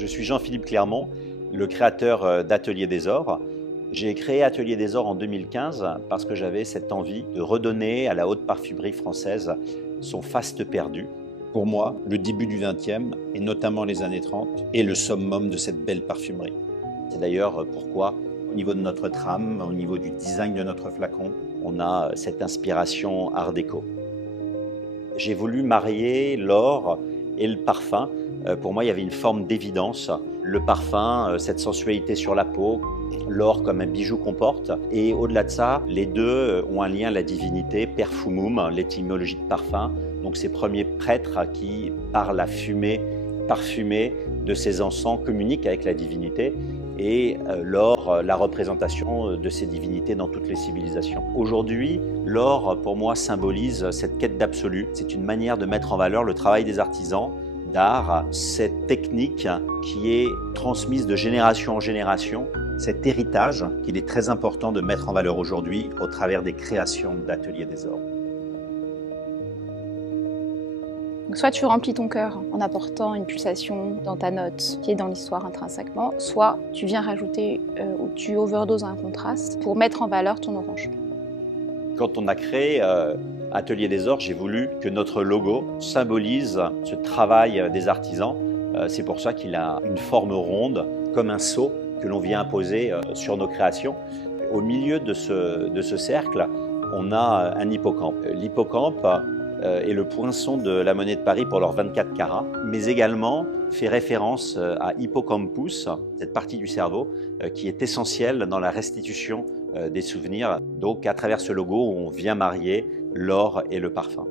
Je suis Jean-Philippe Clermont, le créateur d'Atelier des Ors. J'ai créé Atelier des Ors en 2015 parce que j'avais cette envie de redonner à la haute parfumerie française son faste perdu. Pour moi, le début du XXe, et notamment les années 30, est le summum de cette belle parfumerie. C'est d'ailleurs pourquoi, au niveau de notre trame, au niveau du design de notre flacon, on a cette inspiration art déco. J'ai voulu marier l'or et le parfum. Pour moi, il y avait une forme d'évidence. Le parfum, cette sensualité sur la peau, l'or comme un bijou qu'on porte. Et au-delà de ça, les deux ont un lien à la divinité, perfumum, l'étymologie de parfum. Donc ces premiers prêtres qui, par la fumée parfumée de ces encens, communiquent avec la divinité. Et l'or, la représentation de ces divinités dans toutes les civilisations. Aujourd'hui, l'or, pour moi, symbolise cette quête d'absolu. C'est une manière de mettre en valeur le travail des artisans d'art, cette technique qui est transmise de génération en génération, cet héritage qu'il est très important de mettre en valeur aujourd'hui au travers des créations d'Atelier des Ors. Donc soit tu remplis ton cœur en apportant une pulsation dans ta note qui est dans l'histoire intrinsèquement, soit tu viens rajouter ou tu overdoses un contraste pour mettre en valeur ton orange. Quand on a créé Atelier des Ors, j'ai voulu que notre logo symbolise ce travail des artisans. C'est pour ça qu'il a une forme ronde, comme un sceau que l'on vient imposer sur nos créations. Au milieu de ce cercle, on a un hippocampe. L'hippocampe est le poinçon de la monnaie de Paris pour leurs 24 carats, mais également fait référence à hippocampus, cette partie du cerveau qui est essentielle dans la restitution des souvenirs. Donc à travers ce logo, on vient marier l'or et le parfum.